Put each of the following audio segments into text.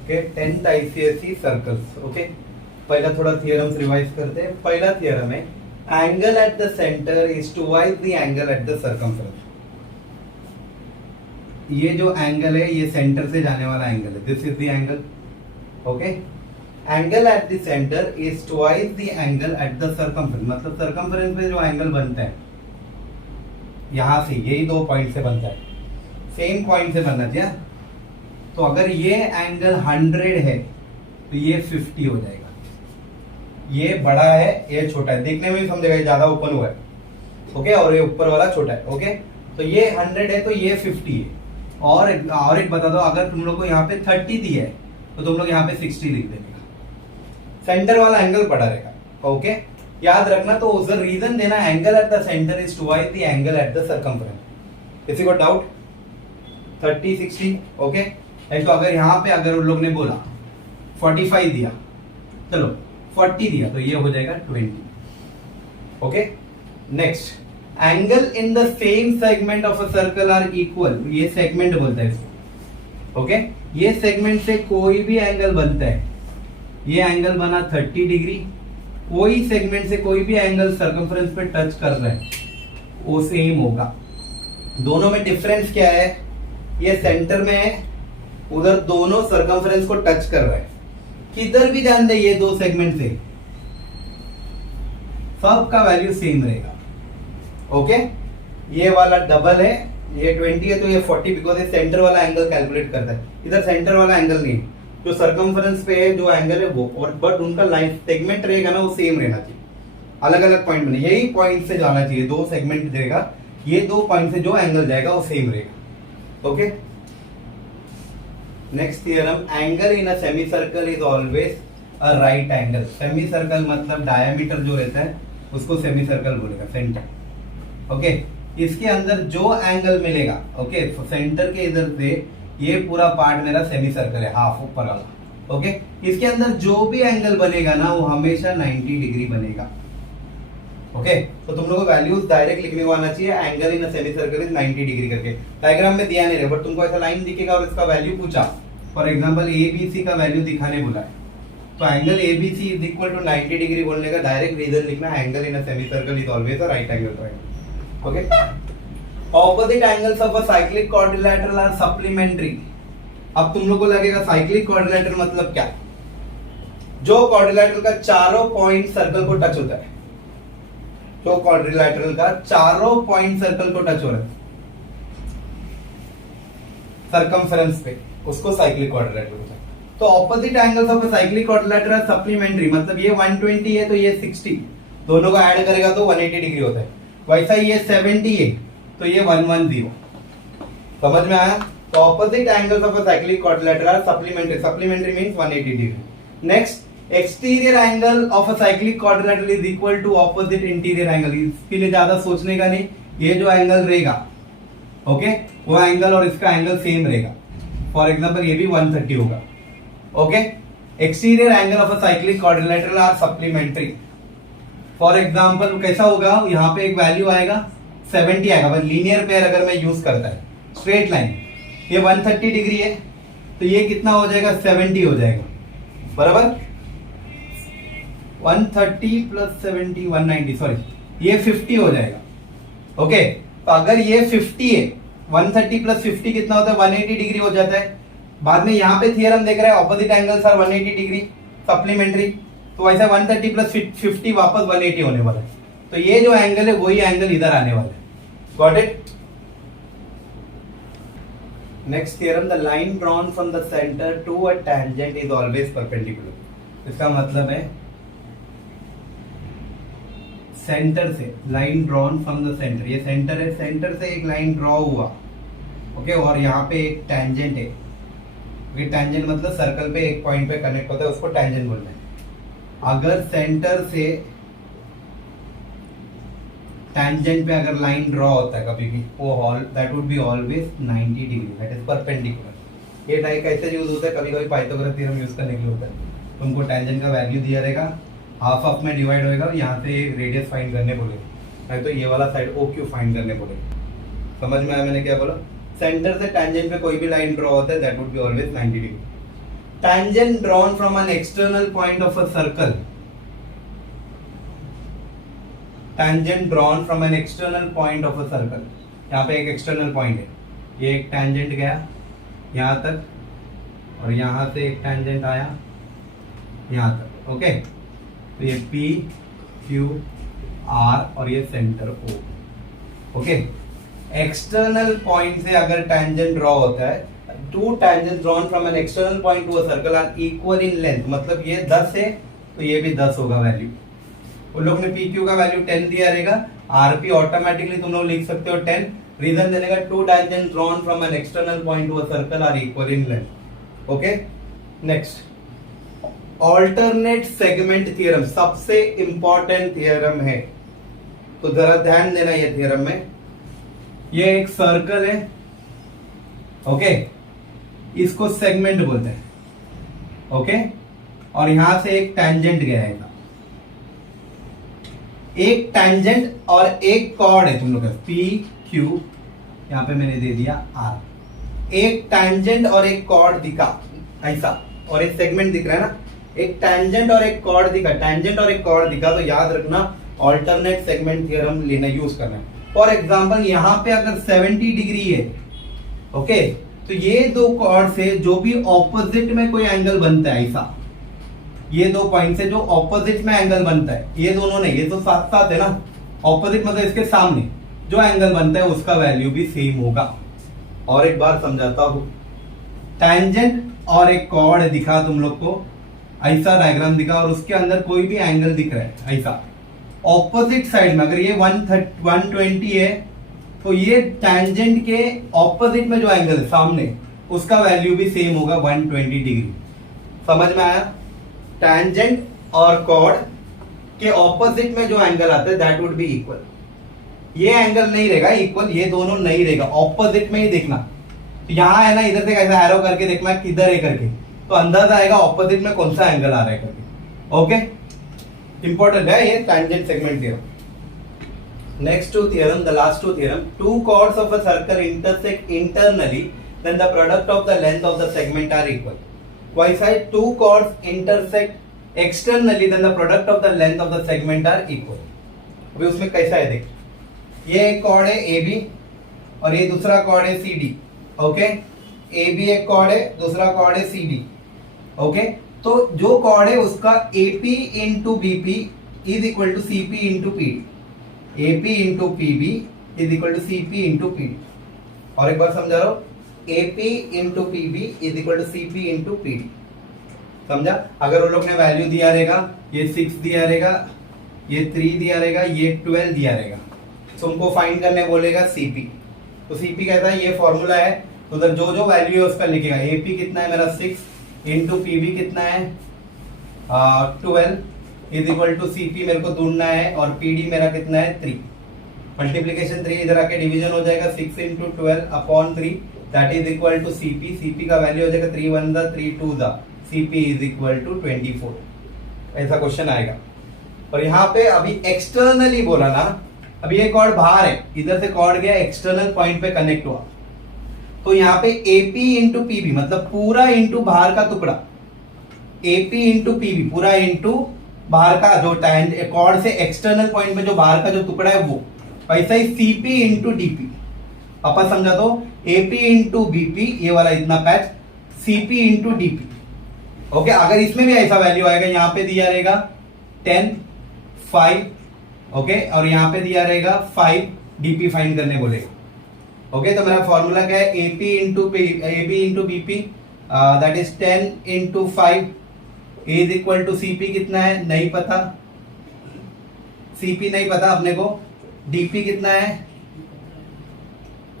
Okay 10th ICSE circles. Okay पहला थोड़ा theorems revise करते हैं। पहला थियरम है angle at the centre is twice the angle at the circumference. ये जो एंगल है ये सेंटर से जाने वाला एंगल है, this is the angle. Okay angle at the centre is twice the angle at the circumference, मतलब सर्कमफ्रेंस पे जो एंगल बनता है यहां से, यही दो पॉइंट से बनता है, सेम पॉइंट से बनना चाहिए। तो अगर ये एंगल 100 है तो ये 50 हो जाएगा। ये बड़ा है ये छोटा है, देखने में भी समझेगा ये ज्यादा ओपन हुआ है। ओके और ये ऊपर वाला छोटा है। ओके तो ये 100 है तो ये 50 है। और एक बता दो, अगर तुम लोग को यहाँ पे 30 दिया है तो तुम लोग यहाँ पे 60 लिख देगा, सेंटर वाला एंगल पड़ा रहेगा। ओके याद रखना, तो उस रीजन देना angle at the centre is twice the angle at the circumference. किसी को डाउट? 30 60। ओके तो अगर यहाँ पे अगर उन लोग ने बोला 45 दिया, चलो 40 दिया तो ये हो जाएगा 20। Okay next, angle in the same segment of a circle are equal. ये सेगमेंट बोलता है इसको। ओके ये सेगमेंट से कोई भी एंगल बनता है, ये एंगल बना 30 डिग्री, कोई सेगमेंट से कोई भी एंगल सर्कमफ्रेंस पे टच कर रहा है वो सेम होगा। दोनों में डिफरेंस क्या है? ये सेंटर में है, उधर दोनों सर्कमफ्रेंस को टच कर रहा है। किधर भी जान दे ये दो सेगमेंट से, सबका वैल्यू सेम रहेगा। ओके ये वाला डबल है, ये 20 है तो ये 40, बिकॉज ये सेंटर वाला एंगल कैलकुलेट करता है। इधर सेंटर वाला एंगल नहीं, जो सर्कमफ्रेंस पे है जो एंगल है वो, और बट उनका लाइन सेगमेंट रहेगा ना वो सेम रहना चाहिए, अलग अलग पॉइंट में, यही पॉइंट से जाना चाहिए। दो सेगमेंट देगा, ये दो पॉइंट से जो एंगल जाएगा वो सेम रहेगा। Okay next theorem, angle in a semi circle is always a right angle. Semi circle मतलब डायमीटर जो रहता है उसको सेमी सर्कल बोलेगा, सेंटर। ओके इसके अंदर जो एंगल मिलेगा, ओके सेंटर के इधर से ये पूरा पार्ट मेरा सेमी सर्कल है, हाफ ऊपर वाला। ओके इसके अंदर जो भी एंगल बनेगा ना वो हमेशा 90 डिग्री बनेगा। ओके तो तुम लोगों को वैल्यूज डायरेक्ट लिखने को आना चाहिए। Angle in a semi circle is 90 degree करके, डायग्राम में दिया नहीं रहे बट तुमको ऐसा लाइन दिखेगा और इसका वैल्यू पूछा, फॉर एग्जांपल ABC का वैल्यू दिखाने बोला है, तो angle ABC is equal to 90 degree बोलने का डायरेक्ट रीजन लिखना, angle in a semi circle is always a right angle triangle. Okay opposite angles of a cyclic quadrilateral are supplementary. अब तुम लोग को लगेगा साइक्लिक क्वाड्रिलैटरल मतलब क्या? जो क्वाड्रिलैटरल का चारों पॉइंट सर्कल को टच होता है, जो क्वाड्रिलैटरल का चारों पॉइंट सर्कल को टच हो रहा है सर्कमफ्रेंस पे, उसको साइक्लिक क्वाड्रिलैटरल बोलते हैं। तो opposite angles of a cyclic quadrilateral are supplementary, मतलब ये 120 है तो ये 60, दोनों को ऐड करेगा तो 180 डिग्री होता है। वैसा ये 70 है तो ये 110। समझ में आया? तो opposite angles of a cyclic quadrilateral are supplementary, supplementary means 180 degree. Next, exterior angle of a cyclic quadrilateral is equal to opposite interior angle. इसके लिए ज्यादा सोचने का नहीं, ये जो एंगल रहेगा ओके वो एंगल और इसका एंगल सेम रहेगा। फॉर एग्जांपल ये भी 130 होगा। Okay exterior angle of a cyclic quadrilateral are supplementary. For example कैसा होगा, यहाँ पे एक वैल्यू आएगा 70 आएगा, बस लीनियर पेयर अगर मैं यूज करता है, स्ट्रेट लाइन, ये 130 डिग्री है तो ये कितना हो जाएगा? 70 हो जाएगा, बराबर। 130 प्लस 70 190, सॉरी ये 50 हो जाएगा। ओके तो अगर ये 50 है, 130 प्लस 50 कितना होता है? 180 डिग्री हो जाता है। बाद में यहाँ पे थियरम देख रहे हैं opposite angles are 180 degree supplementary, तो वैसे 130 प्लस 50 वापस 180 होने वाला है। तो ये जो एंगल है वही एंगल इधर आने वाला है। Got it? Next theorem, the line drawn from the centre to a tangent is always perpendicular. इसका मतलब है सेंटर से line drawn from the centre, ये सेंटर है, सेंटर से एक लाइन ड्रॉ हुआ ओके और यहाँ पे एक टैंजेंट है। ये टैंजेंट मतलब सर्कल पे एक पॉइंट पे कनेक्ट होता है, उसको टैंजेंट बोलते हैं। अगर सेंटर से टैंजेंट पे अगर लाइन ड्रॉ होता है कभी भी, वो that would be always 90 degree, that is perpendicular. ये टाइप कैसे यूज होता है? कभी कभी पाइथागोरस थ्योरम यूज करने के लिए होता है। तुमको टैंजेंट का वैल्यू दिया रहेगा, हाफ ऑफ में डिवाइड होएगा, यहाँ से रेडियस फाइंड करने बोलेगा, नहीं तो ये वाला साइड OQ फाइंड करने बोलेगा। समझ में आया मैंने क्या बोला? सेंटर से टैंजेंट पे कोई भी लाइन ड्रॉ होता है that would be always 90 degree. tangent drawn from an external point of a circle, tangent drawn from an external point of a circle, यहाँ पे एक एक्सटर्नल पॉइंट है, ये एक tangent गया यहाँ तक और यहाँ से एक tangent आया यहाँ तक, ओके। तो ये P Q R और ये centre O, okay. External point से अगर tangent ड्रॉ होता है, to tangents drawn from an external point to a circle are equal in length, मतलब ये 10 है तो ये भी 10 होगा वैल्यू। उन लोग ने PQ का वैल्यू 10 दिया रहेगा, RP ऑटोमेटिकली तुम लोग लिख सकते हो 10। रीजन देने का, to tangents drawn from an external point to a circle are equal in length, okay. Next, alternate segment theorem सबसे इंपॉर्टेंट थ्योरम है, तो जरा ध्यान देना ये थ्योरम में। ये एक सर्कल है, ओके, इसको सेगमेंट बोलते हैं, ओके। और यहां से एक टैंजेंट गया है, एक टैंजेंट और एक कॉर्ड है तुम लोग का पी क्यू, यहां पे मैंने दे दिया आर। एक टैंजेंट और एक कॉर्ड दिखा ऐसा, और एक सेगमेंट दिख रहा है ना, एक टैंजेंट और एक कॉर्ड दिखा, टैंजेंट और एक कॉर्ड दिखा, तो याद रखना ऑल्टरनेट सेगमेंट थ्योरम लेना, यूज करना है। फॉर एग्जाम्पल यहां पे अगर 70 डिग्री है, ओके, तो ये दो कॉर्ड से जो भी ऑपोजिट में कोई एंगल बनता है ऐसा, ये दो पॉइंट से जो ऑपोजिट में एंगल बनता है, ये दोनों नहीं, ये तो साथ साथ है ना, ऑपोजिट मतलब इसके सामने जो एंगल बनता है उसका वैल्यू भी सेम होगा। और एक बार समझाता हूं, टैंजेंट और एक कॉर्ड दिखा तुम लोग को, ऐसा डायग्राम दिखा और उसके अंदर कोई भी एंगल दिख रहा है ऐसा, ऑपोजिट साइड में अगर ये 120 है तो ये टैंजेंट के ऑपोजिट में जो एंगल है सामने, उसका वैल्यू भी सेम होगा 120 डिग्री। समझ में आया? टैंजेंट और कॉर्ड के ऑपोजिट में जो एंगल आता है दैट वुड बी इक्वल। ये एंगल नहीं रहेगा इक्वल, ये दोनों नहीं रहेगा, ऑपोजिट में ही देखना। तो यहां है ना, इधर से कैसा एरो करके देखना किधर है करके, तो अंदाजा आएगा ऑपोजिट में कौन सा एंगल आ रहा है करके, ओके। इंपॉर्टेंट है ये tangent segment theorem. Next two theorem, the last two theorem. Two chords of a circle intersect internally, then the product of the length of the segment are equal. Why side? Two chords intersect externally, then the product of the length of the segment are equal. अभी उसमें कैसा है देख, ये एक cord है AB और ये दूसरा कॉर्ड है CD, ओके। AB एक कॉर्ड है, दूसरा कॉर्ड है CD, ओके। तो जो कॉर्ड है उसका AP into BP is equal to CP into PD, AP into PB is equal to CP into PD। और एक बार समझा रहा हूं, AP into PB is equal to CP into PD। समझा? अगर उन लोग ने वैल्यू दिया रहेगा, ये 6 दिया रहेगा, ये 3 दिया रहेगा, ये 12 दिया रहेगा, तो उनको फाइंड करने बोलेगा CP। तो CP कहता है ये फॉर्मूला है, तो उधर जो जो वैल्यू है उसका लिखेगा। AP कितना है मेरा 6 इंटू PB कितना है 12 इज इक्वल टू CP मेरे को ढूंढना है, और PD मेरा कितना है 3। मल्टीप्लीकेशन 3 इधर आके डिवीजन हो जाएगा, 6 into 12 upon 3 that is equal to CP। CP का वैल्यू हो जाएगा 3 1 दा 3 2 दा, CP इज इक्वल टू 24। ऐसा क्वेश्चन आएगा। और यहाँ पे अभी एक्सटर्नली बोला ना, अभी ये कॉर्ड बाहर है, इधर से कॉर्ड गया एक्सटर्नल पॉइंट पे कनेक्ट हुआ, तो यहाँ पे AP इंटू PB मतलब पूरा इंटू बाहर का टुकड़ा, AP इंटू PB पूरा इंटू बाहर का जो कॉर्ड से एक्सटर्नल पॉइंट में जो बाहर का जो टुकड़ा है वो, वैसा ही CP इंटू DP। अपन समझा तो AP इंटू BP ये वाला इतना patch, CP into DP, okay. अगर इसमें भी ऐसा वैल्यू आएगा, यहाँ पे दिया रहेगा 10 5, ओके, और यहाँ पे दिया रहेगा 5, DP फाइंड करने बोलेगा, ओके। तो मेरा फॉर्मूला क्या है, AP into BP that is 10 into 5 is equal to CP कितना है नहीं पता, CP नहीं पता अपने को, DP कितना है,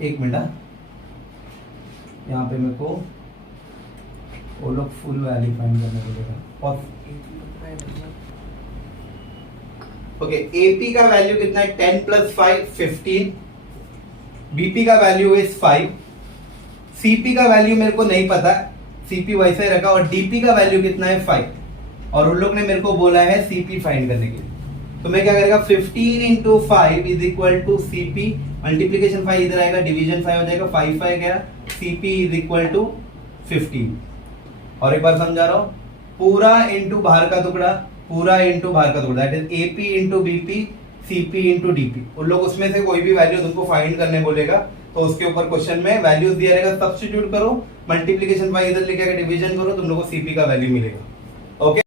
एक मिनट, यहाँ पे मेरे को वो लोग फुल वैल्यू फाइंड करने बोलेगा। ओके, AP का वैल्यू कितना है 10 प्लस 5 15, BP का वैल्यू इज 5, CP का वैल्यू मेरे को नहीं पता, CP वैसे ही रखा, और DP का वैल्यू कितना है 5, और उन लोग ने मेरे को बोला है CP फाइंड करने के लिए। तो मैं क्या करेगा 15 into 5 is equal to CP, multiplication 5 इधर आएगा, डिवीजन 5 हो जाएगा, 5 5 गया, CP इज इक्वल टू 15। और एक बार समझा रहा हूँ, पूरा इंटू बाहर का टुकड़ा, पूरा इंटू बाहर का टुकड़ा, that is AP into BP, CP into DP. उन लोग उसमें से कोई भी वैल्यू तुमको फाइंड करने बोलेगा तो उसके ऊपर क्वेश्चन में वैल्यूज दिया रहेगा, सब्स्टिट्यूट करो, मल्टीप्लीकेशन बाय इधर लेके आके डिवीजन करो, तुम लोग को सीपी का वैल्यू मिलेगा। ओके।